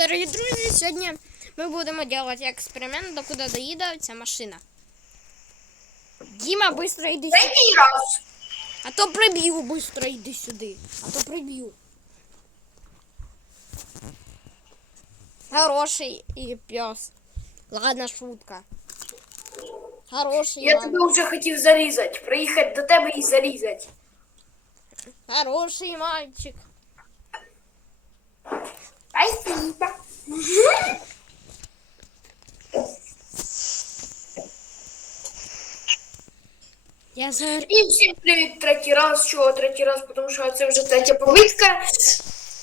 дорогі друзі, сьогодні ми будемо робити експеримент, докуди доїде ця машина. Діма, швидко йди сюди. А то приб'ю, швидко йди сюди. А то приб'ю. Хороший і пес. Ладно, шутка. Хороший, Я ладно. тебе вже хотів зарізати. Приїхати до тебе і зарізати. Хороший мальчик. Спасибо. Я зар... І всім привіт третій раз. Чого третій раз? Тому що це вже третя попитка.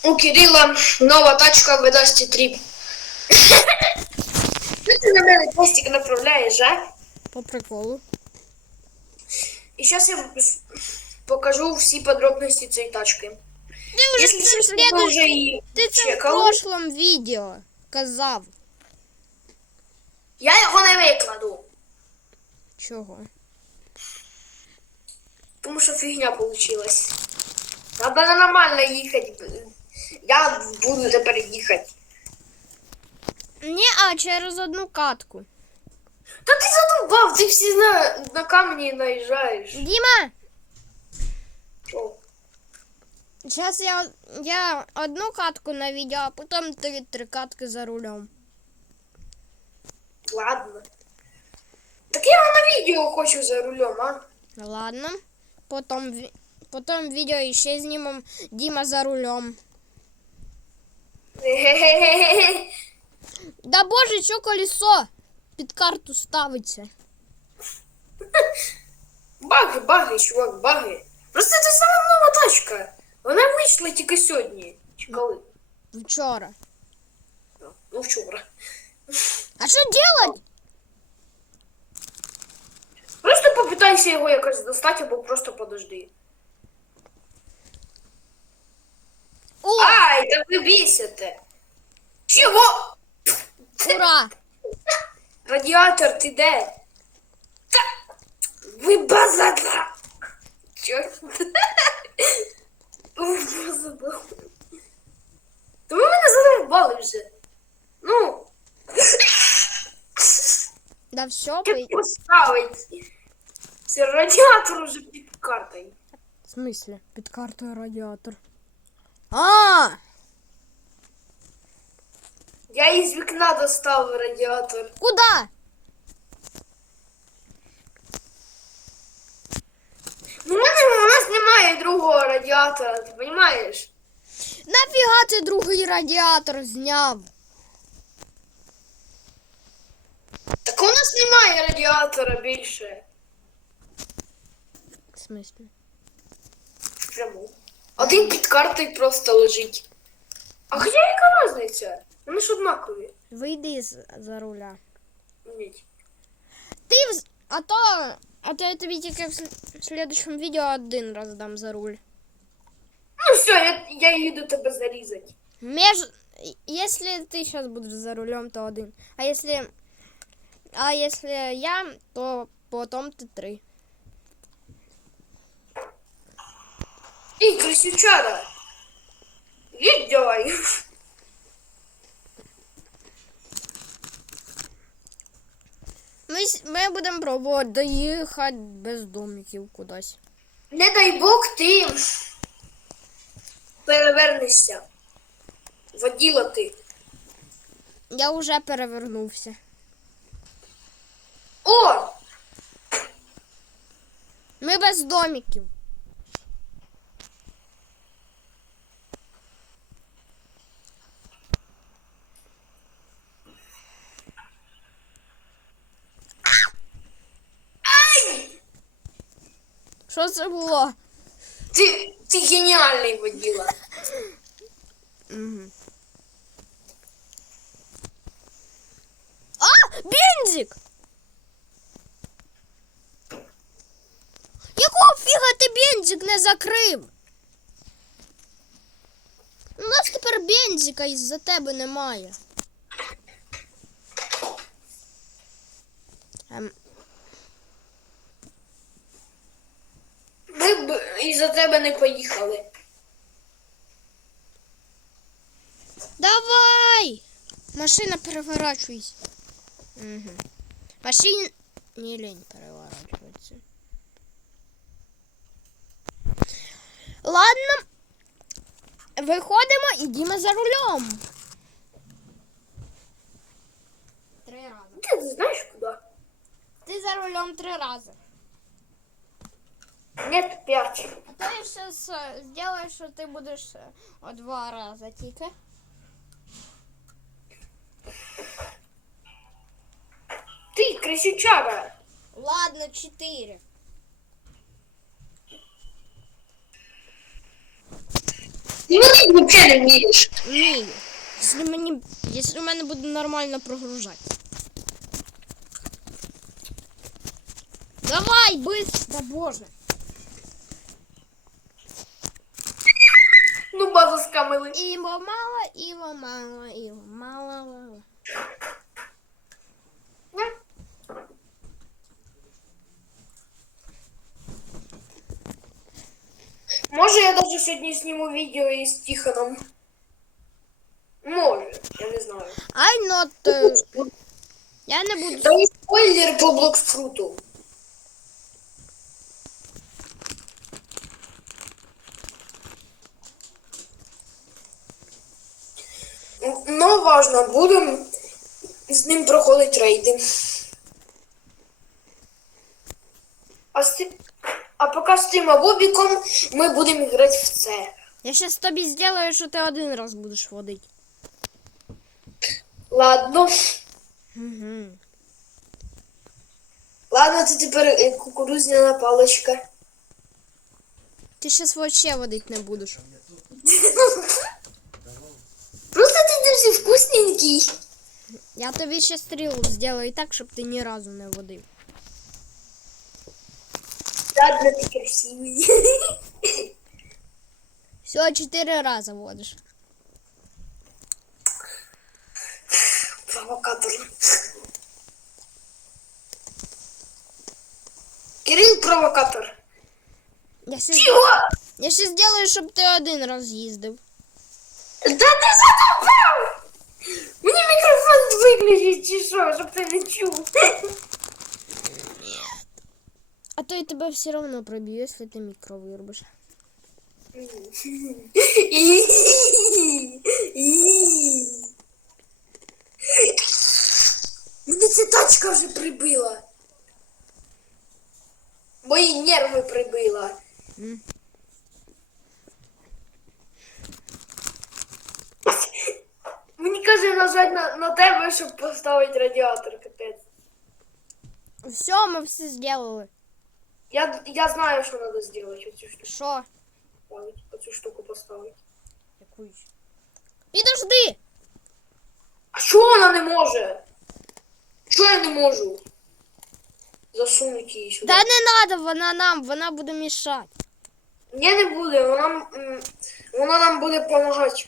У Кирила нова тачка в видасті тріп. Що ти на мене тестик направляєш, а? по приколу. І зараз я покажу всі подробності цієї тачки. Ти вже Якщо це щось ви слідуєш. вже її Ти це в чекали, прошлом відео Казав. я його не викладу. Чого? Тому що фігня получилась. Надо нормально їхати. Я буду тепер їхати. Ні, а через одну катку. Та ти задовбав, ти всі на, на камені наїжджаєш. Діма, О, зараз я, я одну катку на відео, а потім три, три катки за рулем. ладно. Так я на відео хочу за рулем, а? Ладно. Потім, ві- потім відео ще знімемо Діма за рулем. Да боже, що колесо під карту ставиться. Баги, баги, чувак, баги. Просто це сама нова тачка. Вона вийшла тільки сьогодні. Чи коли? Вчора. Ну, вчора. А що делать? Просто попитайся його якось достати або просто подожди. О, Ай, та ви бісите. Чого? ура! Радіатор, ти де? Та... Ви базада! Чорт. Ви базада. Та ви мене задовбали вже. Ну, Да все, як пой... поставить. Це радіатор уже під картою. В смысле? Під картою радіатор. А! Я із вікна достав радіатор. Куда? Ну, у у нас немає другого радіатора, ти розумієш? Нафіга ти другий радіатор зняв? Так у нас немає радіатора більше. В смысле? Прямо. Один під картою просто лежить. А хоча яка різниця? Вони ж однакові. Вийди з за руля. Ні. Ти вз... А то. А то я тобі тільки в сл- в следующем відео один раз дам за руль. Ну все, я, я їду тебе зарізати. Меж... Если ты сейчас будешь за рулем, то один. А если... А если я, то потом ты три. І красючара. Їдь давай. Ми, будемо пробувати доїхати без домиків кудись. Не дай Бог ти перевернешся. Воділа ти. Я вже перевернувся. О! Ми без домиків. Що це було? Ти, ти геніальний воділа. А! Бензик! Якого фіга ти бензик не закрив? У нас тепер бензика із-за тебе немає. Ем, Ми із-за тебе не поїхали. давай! Машина переворачивайся. Угу. Машин... Не лень переворачиваться. Ладно. Виходимо, ідімо за рулем. Три рази. Ти знаєш куди? Ти за рулем три рази. Нет, п'ять. А то сейчас сделаю, що ти будеш е, о два рази тільки. Ти крисючара. Ладно, чотири. Ти водити взагалі не вмієш. Вмію. Якщо мені, якщо в мене буде нормально прогружати. Давай, быстро! Да боже. Ну, база скамили. Іво мало, іво мало, іво мало, мало. Може, я даже сьогодні зніму відео із Тихоном. Може, я не знаю. I not... е, Я не буду... Та і спойлер по блокфруту. Ну, важно, будемо з ним проходити рейди. А, з ти- а поки з тим Бобіком ми будемо грати в це. Я щас тобі зроблю, що ти один раз будеш водити. Ладно. Угу. Ладно, ти тепер е, кукурузняна паличка. Ти щас вообще водити не будеш. Просто вкусненький. Я тобі ще стрілу зроблю так, щоб ти ні разу не водив. Ладно, ти красивий. Все, чотири рази водиш. Провокатор. Кирил провокатор. Я ще, Чого? я ще зроблю, щоб ти один раз їздив. Да ти задовбав! Мені мікрофон виключить чи що, щоб ти не чув. А то я тебе все одно проб'ю, якщо ти мікро вирубиш. Мене ця тачка вже прибила. Мої нерви прибила. Каже нажать на, на тебе, щоб поставити радіатор, капець. Все, ми все зробили. Я, я знаю, що треба зробити, оцю штуку Що? поставити. Оцю штуку поставити. Яку? Підожди! А чого вона не може? Чого я не можу? Засунути її сюди. Да не надо, вона нам, вона буде мішати. Ні, не буде, вона, м, вона нам буде допомагати.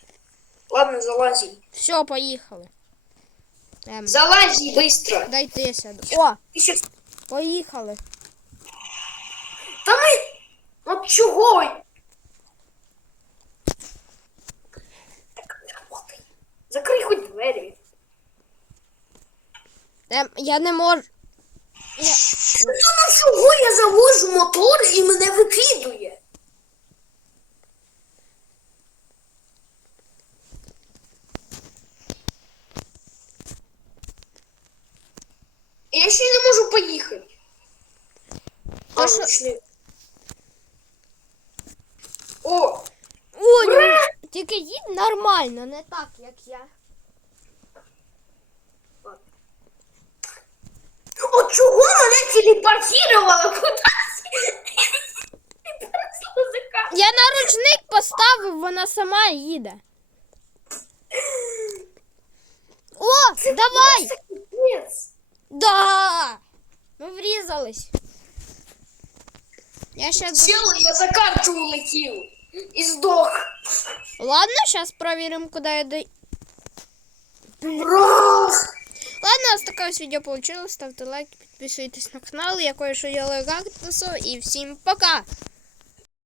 Ладно, залазь. Все, поїхали. Ем, Залазь быстро. дайте я сяду. О, Ти ще... поїхали. Та ми... От чого? Так не работай. Закрий хоч двері. Ем, я не можу. Я... Тому чого я завожу мотор і мене викидує? Я ще не можу поїхати. А, що- О, О, Ура! тільки їдь нормально, не так, як я. от чого мене телепортувало кудись? І Я на ручник поставив, вона сама їде. О, давай! Капець. Да! Ми врізались. Я щас... буду- Чел, я за карту улетів. І здох. Ладно, сейчас проверим, куда я до... Брах! Ладно, ось таке ось відео получилось. Ставте лайк, підписуйтесь на канал. Я кое-що делаю кактусу. І всім пока!